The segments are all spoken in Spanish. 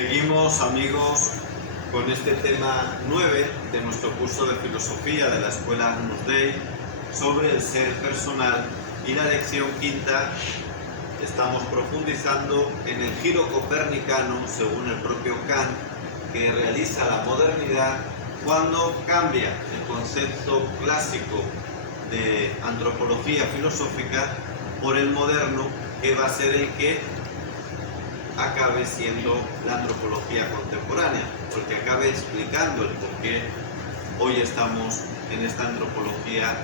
Seguimos, amigos, con este tema 9 de nuestro curso de filosofía de la Escuela Agnus Dei sobre el ser personal, y la lección quinta estamos profundizando en el giro copernicano, según el propio Kant, que realiza la modernidad cuando cambia el concepto clásico de antropología filosófica por el moderno, que va a ser el que acabe siendo la antropología contemporánea, porque acabe explicando el por qué hoy estamos en esta antropología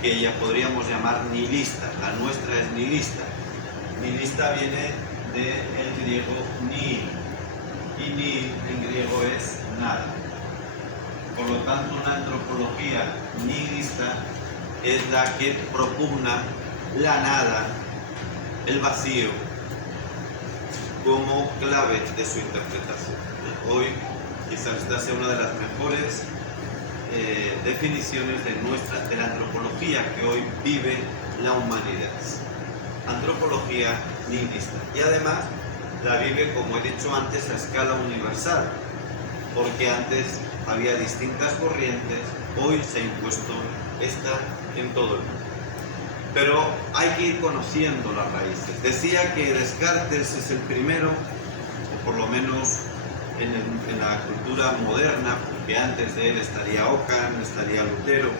que ya podríamos llamar nihilista. La nuestra es nihilista. Nihilista viene del griego nihil, y nihil en griego es nada. Por lo tanto, una antropología nihilista es la que propugna la nada, el vacío, como clave de su interpretación. Hoy quizás esta sea una de las mejores definiciones de la antropología que hoy vive la humanidad. Antropología nihilista. Y además la vive, como he dicho antes, a escala universal, porque antes había distintas corrientes, hoy se ha impuesto esta en todo el mundo. Pero hay que ir conociendo las raíces. Decía que Descartes es el primero, o por lo menos en la cultura moderna, porque antes de él estaría Ockham, estaría Lutero,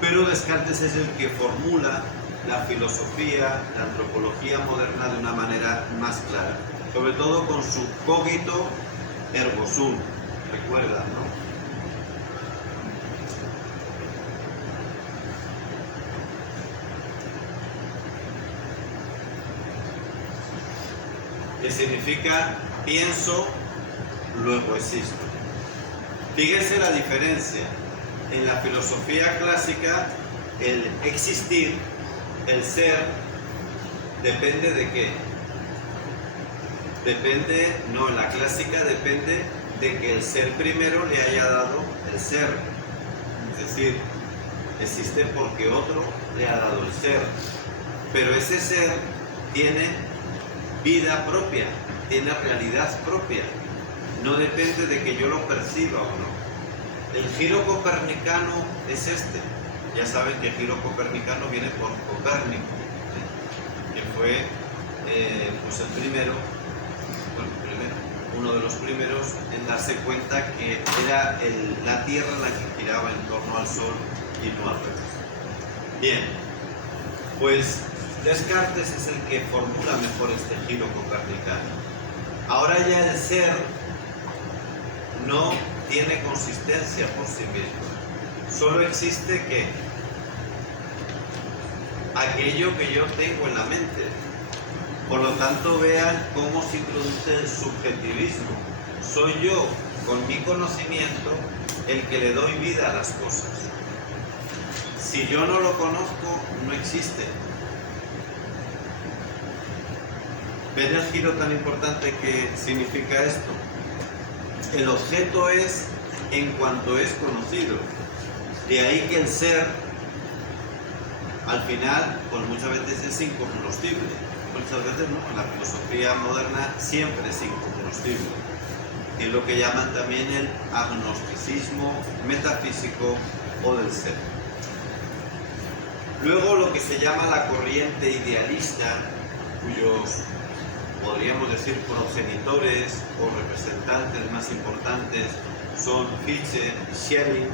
pero Descartes es el que formula la filosofía, la antropología moderna de una manera más clara, sobre todo con su cogito ergo sum, recuerdan, ¿no? Que significa pienso, luego existo. Fíjense la diferencia. En la filosofía clásica, el existir, el ser, depende de qué. Depende, no, en la clásica depende de que el ser primero le haya dado el ser. Es decir, existe porque otro le ha dado el ser. Pero ese ser tiene vida propia, tiene realidad propia, no depende de que yo lo perciba o no. El giro copernicano es este. Ya saben que el giro copernicano viene por Copérnico, que fue pues el primero, uno de los primeros en darse cuenta que era la Tierra la que giraba en torno al Sol y no al revés. Bien, pues Descartes es el que formula mejor este giro copernicano. Ahora ya el ser no tiene consistencia por sí mismo. Solo existe que aquello que yo tengo en la mente. Por lo tanto, vean cómo se introduce el subjetivismo. Soy yo, con mi conocimiento, el que le doy vida a las cosas. Si yo no lo conozco, no existe. ¿Ven el giro tan importante que significa esto? El objeto es en cuanto es conocido. De ahí que el ser, al final, pues muchas veces es incognoscible. Muchas veces no, en la filosofía moderna siempre es incognoscible. Es lo que llaman también el agnosticismo metafísico o del ser. Luego lo que se llama la corriente idealista, cuyos podríamos decir progenitores o representantes más importantes son Fichte y Schelling,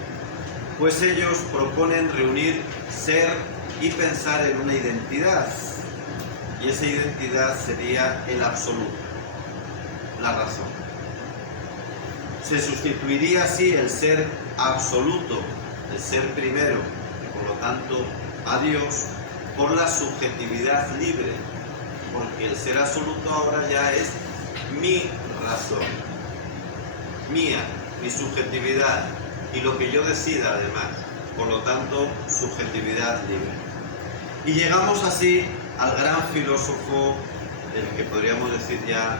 pues ellos proponen reunir ser y pensar en una identidad, y esa identidad sería el absoluto, la razón. Se sustituiría así el ser absoluto, el ser primero, y por lo tanto a Dios, por la subjetividad libre, porque el ser absoluto ahora ya es mi razón, mía, mi subjetividad, y lo que yo decida además, por lo tanto, subjetividad libre. Y llegamos así al gran filósofo, el que podríamos decir ya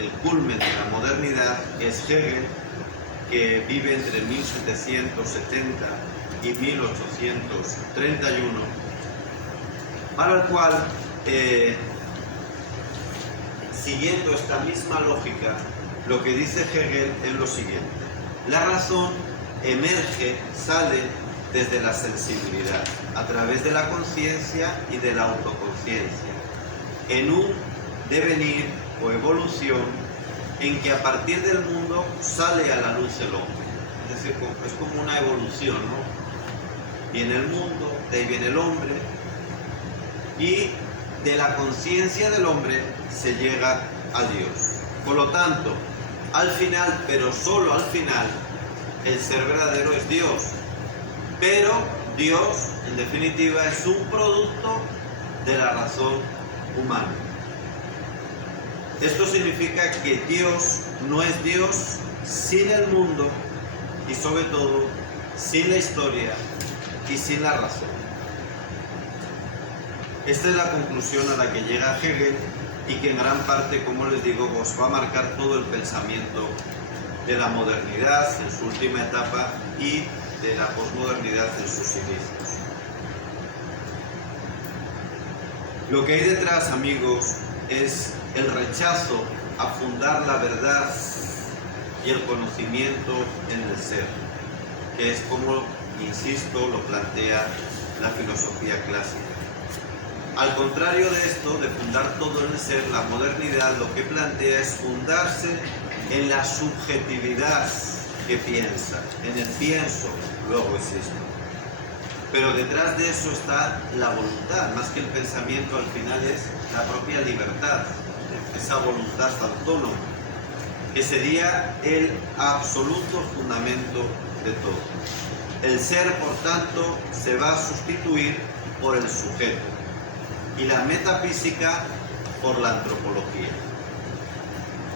el culmen de la modernidad, que es Hegel, que vive entre 1770 y 1831, para el cual siguiendo esta misma lógica, lo que dice Hegel es lo siguiente: la razón emerge, sale desde la sensibilidad, a través de la conciencia y de la autoconciencia, en un devenir o evolución en que a partir del mundo sale a la luz el hombre. Es decir, es como una evolución, ¿no? Viene el mundo, de ahí viene el hombre, y de la conciencia del hombre se llega a Dios. Por lo tanto, al final, pero solo al final, el ser verdadero es Dios. Pero Dios, en definitiva, es un producto de la razón humana. Esto significa que Dios no es Dios sin el mundo y sobre todo sin la historia y sin la razón. Esta es la conclusión a la que llega Hegel y que en gran parte, como les digo, os va a marcar todo el pensamiento de la modernidad en su última etapa y de la posmodernidad en sus inicios. Lo que hay detrás, amigos, es el rechazo a fundar la verdad y el conocimiento en el ser, que es como, insisto, lo plantea la filosofía clásica. Al contrario de esto, de fundar todo en el ser, la modernidad lo que plantea es fundarse en la subjetividad que piensa, en el pienso, luego existo. Pero detrás de eso está la voluntad, más que el pensamiento, al final es la propia libertad, esa voluntad autónoma, que sería el absoluto fundamento de todo. El ser, por tanto, se va a sustituir por el sujeto y la metafísica por la antropología.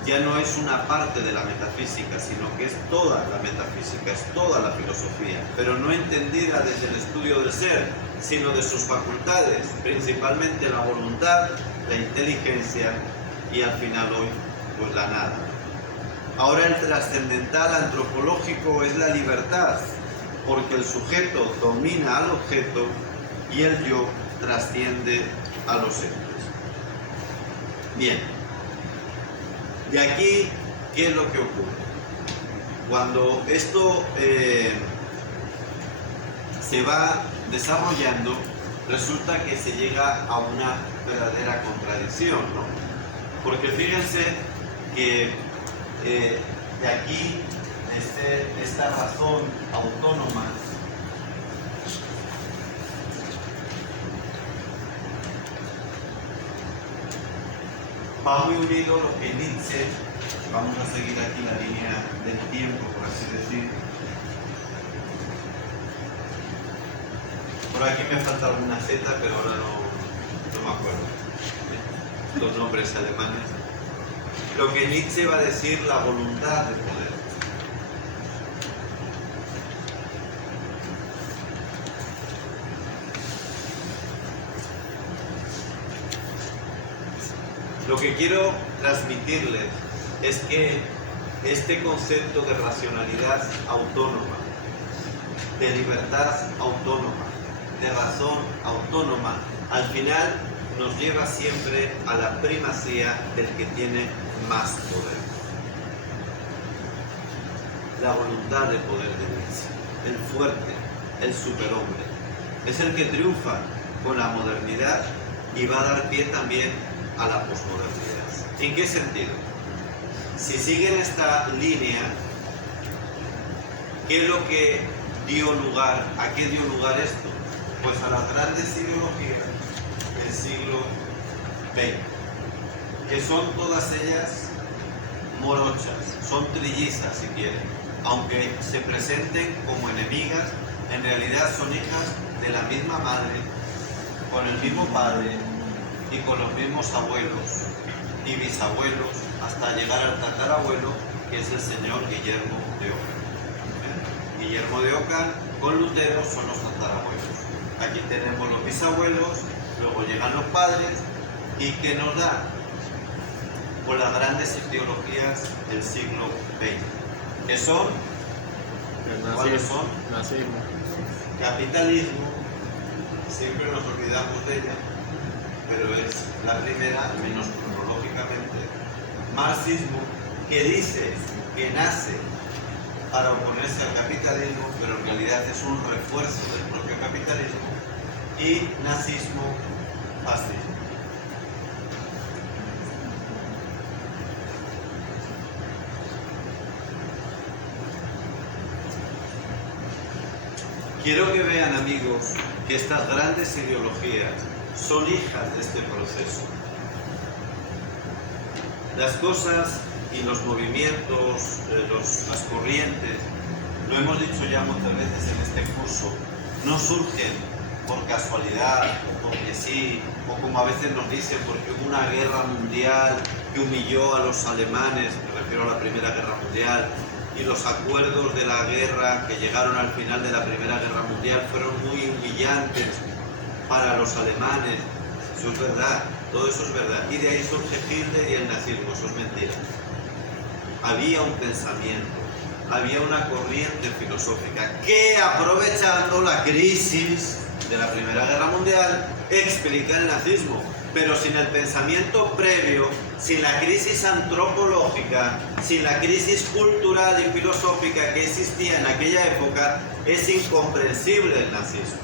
Ya no es una parte de la metafísica, sino que es toda la metafísica, es toda la filosofía, pero no entendida desde el estudio del ser, sino de sus facultades, principalmente la voluntad, la inteligencia y al final hoy, pues la nada. Ahora el trascendental antropológico es la libertad, porque el sujeto domina al objeto y el yo trasciende a los entes. Bien. De aquí, ¿qué es lo que ocurre? Cuando esto se va desarrollando, resulta que se llega a una verdadera contradicción, ¿no? Porque fíjense que de aquí, esta razón autónoma, va muy unido lo que Nietzsche, vamos a seguir aquí la línea del tiempo, por así decir. Por aquí me falta alguna Z, pero ahora no me acuerdo los nombres alemanes. Lo que Nietzsche va a decir, la voluntad de poder. Lo que quiero transmitirles es que este concepto de racionalidad autónoma, de libertad autónoma, de razón autónoma, al final nos lleva siempre a la primacía del que tiene más poder. La voluntad de poder de Nietzsche, el fuerte, el superhombre, es el que triunfa con la modernidad y va a dar pie también a la posmodernidad. ¿En qué sentido? Si siguen esta línea, ¿qué es lo que dio lugar? ¿A qué dio lugar esto? Pues a las grandes ideologías del siglo XX, que son todas ellas morochas, son trillizas si quieren, aunque se presenten como enemigas, en realidad son hijas de la misma madre, con el mismo padre y con los mismos abuelos y bisabuelos, hasta llegar al tatarabuelo, que es el señor Guillermo de Ockham. Guillermo de Ockham con Lutero son los tatarabuelos. Aquí tenemos los bisabuelos, luego llegan los padres, y que nos da por las grandes ideologías del siglo XX, que son, ¿cuáles son? Nazismo. Capitalismo, siempre nos olvidamos de ella, pero es la primera, menos cronológicamente, marxismo que dice que nace para oponerse al capitalismo, pero en realidad es un refuerzo del propio capitalismo, y nazismo, fascismo. Quiero que vean, amigos, que estas grandes ideologías son hijas de este proceso. Las cosas y los movimientos, las corrientes, lo hemos dicho ya muchas veces en este curso, no surgen por casualidad, o porque sí, o como a veces nos dicen, porque hubo una guerra mundial que humilló a los alemanes, me refiero a la Primera Guerra Mundial, y los acuerdos de la guerra que llegaron al final de la Primera Guerra Mundial fueron muy humillantes para los alemanes. Eso es verdad, todo eso es verdad. Y de ahí surge Hitler y el nazismo, eso es mentira. Había un pensamiento, había una corriente filosófica que, aprovechando la crisis de la Primera Guerra Mundial, explica el nazismo, pero sin el pensamiento previo, sin la crisis antropológica, sin la crisis cultural y filosófica que existía en aquella época, es incomprensible el nazismo.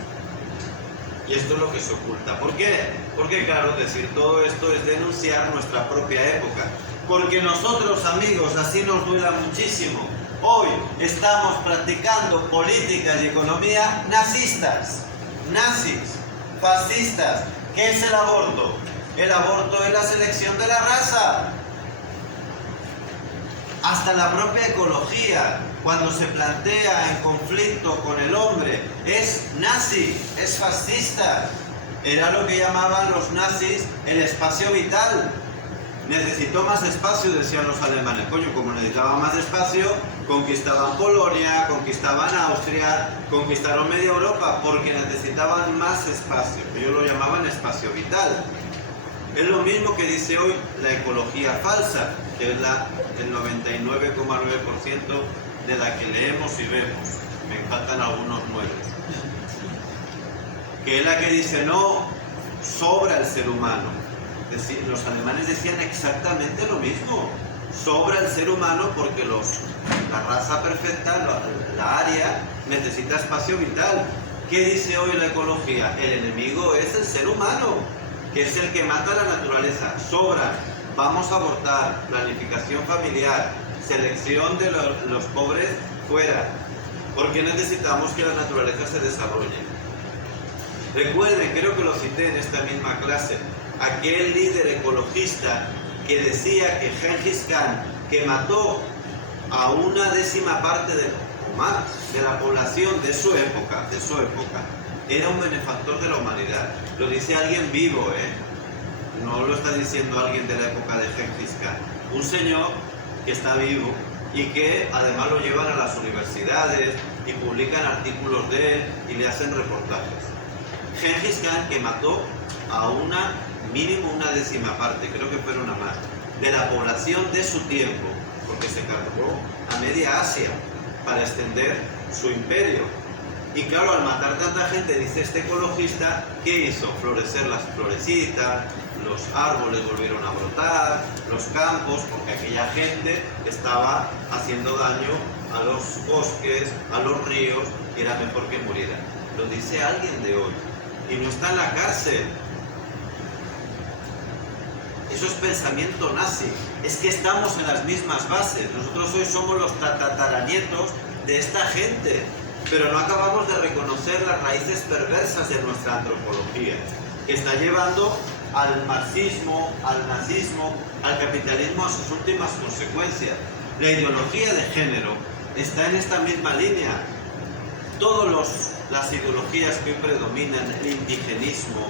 Y esto es lo que se oculta. ¿Por qué? Porque, claro, decir todo esto es denunciar nuestra propia época. Porque nosotros, amigos, así nos duela muchísimo. Hoy estamos practicando políticas y economía nazistas, nazis, fascistas. ¿Qué es el aborto? El aborto es la selección de la raza. Hasta la propia ecología, cuando se plantea en conflicto con el hombre, es nazi, es fascista. Era lo que llamaban los nazis el espacio vital. Necesitó más espacio, decían los alemanes. Coño, como necesitaban más espacio, conquistaban Polonia, conquistaban Austria, conquistaron media Europa, porque necesitaban más espacio. Ellos lo llamaban espacio vital. Es lo mismo que dice hoy la ecología falsa, que es el 99,9% de la que leemos y vemos. Me faltan algunos nuevos. Que es la que dice, no, sobra el ser humano. Los alemanes decían exactamente lo mismo. Sobra el ser humano porque la raza perfecta, la aria, necesita espacio vital. ¿Qué dice hoy la ecología? El enemigo es el ser humano, que es el que mata a la naturaleza. Sobra. Vamos a abortar, planificación familiar, selección de los pobres fuera, porque necesitamos que la naturaleza se desarrolle. Recuerden, creo que lo cité en esta misma clase, aquel líder ecologista que decía que Gengis Khan, que mató a una décima parte o más de la población de su época, era un benefactor de la humanidad. Lo dice alguien vivo, no lo está diciendo alguien de la época de Gengis Khan. Un señor que está vivo y que además lo llevan a las universidades y publican artículos de él y le hacen reportajes. Gengis Khan, que mató a mínimo una décima parte, creo que fue una más, de la población de su tiempo, porque se cargó a media Asia para extender su imperio. Y claro, al matar tanta gente, dice este ecologista, ¿qué hizo? Florecer las florecitas, los árboles volvieron a brotar, los campos, porque aquella gente estaba haciendo daño a los bosques, a los ríos, y era mejor que muriera. Lo dice alguien de hoy, y no está en la cárcel. Eso es pensamiento nazi. Es que estamos en las mismas bases. Nosotros hoy somos los tataranietos de esta gente, pero no acabamos de reconocer las raíces perversas de nuestra antropología, que está llevando al marxismo, al nazismo, al capitalismo a sus últimas consecuencias. La ideología de género está en esta misma línea. Todas las ideologías que hoy predominan, el indigenismo,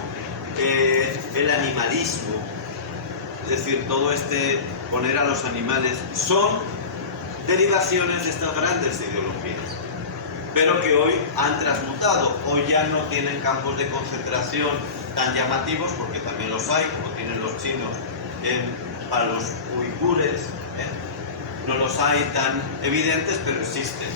el animalismo, es decir, todo poner a los animales, son derivaciones de estas grandes ideologías, pero que hoy han transmutado. Hoy ya no tienen campos de concentración tan llamativos, porque también los hay, como tienen los chinos para los uigures, no los hay tan evidentes, pero existen.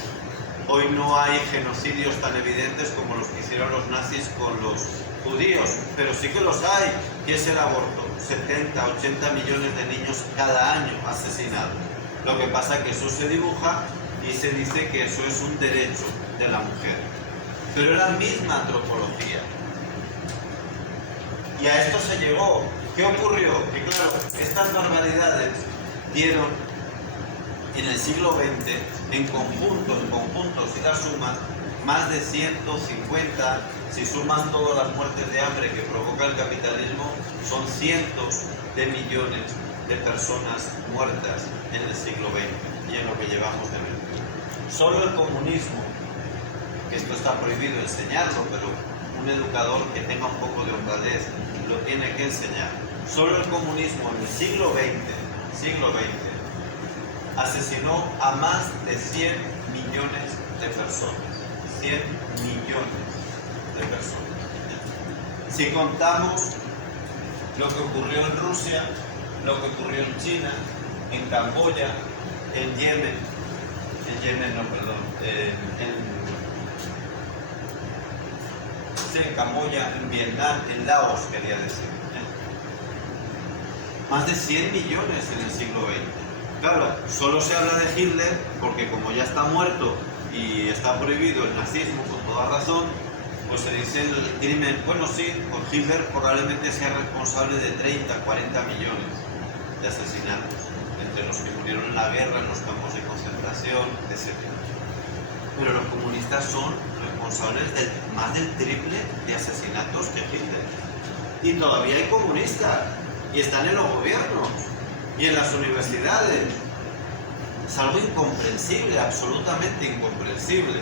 Hoy no hay genocidios tan evidentes como los que hicieron los nazis con los judíos, pero sí que los hay. ¿Qué es el aborto? 70, 80 millones de niños cada año asesinados. Lo que pasa es que eso se dibuja y se dice que eso es un derecho de la mujer. Pero es la misma antropología. Y a esto se llegó. ¿Qué ocurrió? Que claro, estas barbaridades dieron en el siglo XX, en conjuntos, si las sumas, más de 150, si sumas todas las muertes de hambre que provoca el capitalismo, son cientos de millones de personas muertas en el siglo XX y en lo que llevamos de XX. Solo el comunismo, que esto está prohibido enseñarlo, pero un educador que tenga un poco de honradez lo tiene que enseñar. Solo el comunismo en el siglo XX, asesinó a más de 100 millones de personas. 100 millones de personas. Si contamos lo que ocurrió en Rusia, lo que ocurrió en China, en Camboya, en Yemen, en Camboya, en Vietnam, en Laos, quería decir. Más de 100 millones en el siglo XX. Claro, solo se habla de Hitler porque como ya está muerto y está prohibido el nazismo con toda razón, pues se dice el crimen. Bueno, sí, con Hitler probablemente sea responsable de 30, 40 millones de asesinatos, entre los que murieron en la guerra, en los campos de concentración, etc. Pero los comunistas son responsables de más del triple de asesinatos que Hitler. Y todavía hay comunistas, y están en los gobiernos, y en las universidades. Es algo incomprensible, absolutamente incomprensible.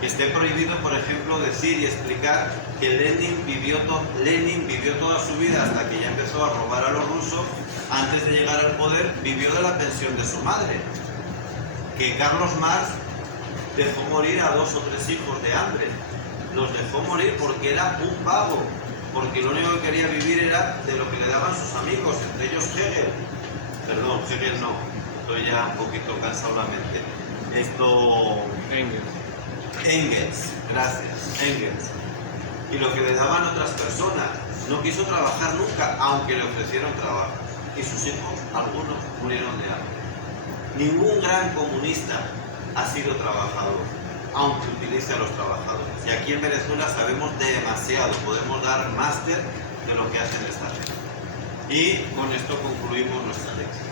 Que esté prohibido, por ejemplo, decir y explicar que Lenin vivió toda su vida hasta que ya empezó a robar a los rusos. Antes de llegar al poder, vivió de la pensión de su madre. Que Carlos Marx dejó morir a 2 o 3 hijos de hambre. Los dejó morir porque era un vago, porque lo único que quería vivir era de lo que le daban sus amigos, entre ellos Hegel. Perdón, Hegel no, estoy ya un poquito cansado la mente. Engels, gracias, Engels. Y lo que le daban otras personas. No quiso trabajar nunca, aunque le ofrecieron trabajo. Y sus hijos, algunos, murieron de hambre. Ningún gran comunista ha sido trabajador, aunque utilice a los trabajadores. Y aquí en Venezuela sabemos demasiado, podemos dar máster de lo que hacen esta gente. Y con esto concluimos nuestra lección.